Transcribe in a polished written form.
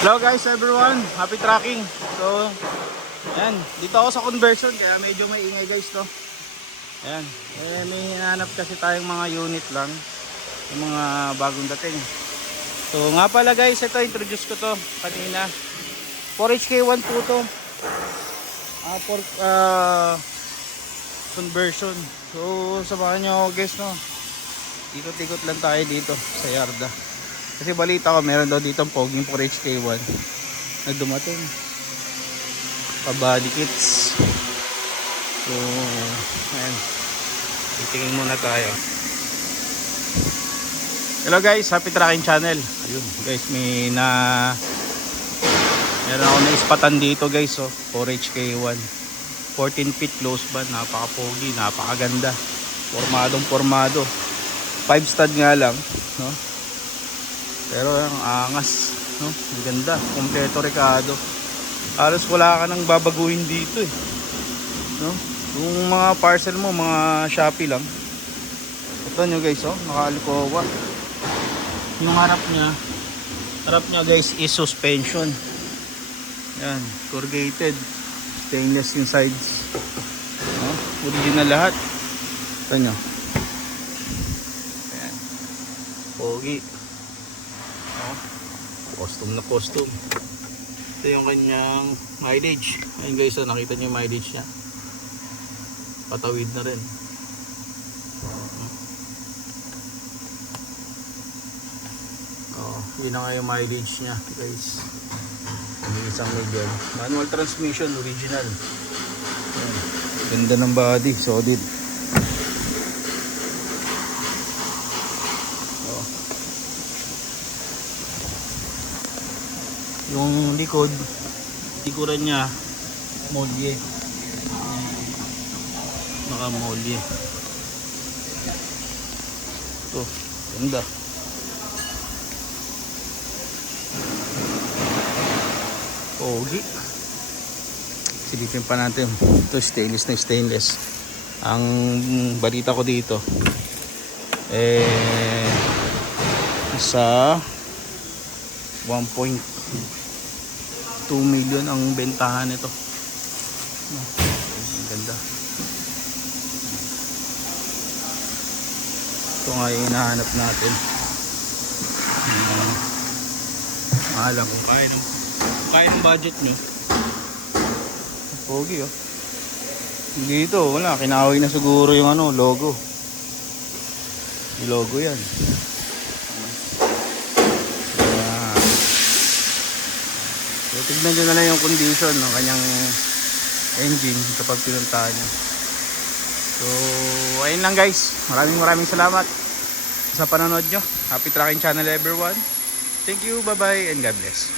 Hello guys everyone, happy tracking. So, ayan, dito ako sa conversion kaya medyo may ingay guys to. Ayan, may hinahanap kasi tayong mga unit lang, yung mga bagong dating. So nga pala guys, ito introduce ko to kanina. 4HK1 po to. For conversion. So samahan nyo ako guys, no. Ikot-ikot lang tayo dito sa yarda. Kasi balita ko meron daw dito ang poging 4HK1 na dumating pa body kits. So ayan, titingin muna tayo. Hello guys, happy tracking channel. Ayun guys, meron ako na ispatan dito guys, 4HK1 14 feet close band, napaka-pogi, napakaganda, formado 5 stud nga lang, no? Pero ang angas, no? Ang ganda, kompleto rekado. Halos wala ka nang babaguhin dito eh, no? Yung mga parcel mo, mga Shopee lang. Ito nyo guys, naka-alcoa. Yung harap niya guys is suspension. Yan, corrugated, stainless yung sides, no? Original lahat. Ito nyo. Ayan, pogi. Custom. Ito yung kanyang mileage. Ayun guys, nakita niyo yung mileage niya. Patawid na rin. Yun na nga yung mileage niya guys. Yung isang medium. Manual transmission, original. Ayan. Ganda ng body, solid. Yung likuran niya molye, naka molye. Ito, ganda. Pogi. Silipin pa natin. Ito stainless na stainless. Ang balita ko dito sa 1.2 million ang bentahan nito. Ang ganda. Ito nga yung hinahanap natin. Alam kung kaya ng budget nyo. Pogi dito wala, kinawi na siguro yung logo. Yung logo yan. So, tignan nyo na lang yung condition ng kanyang engine kapag pinuntahan nyo. So ayun lang guys, maraming salamat sa panonood nyo. Happy tracking channel everyone. Thank you, bye bye and God bless.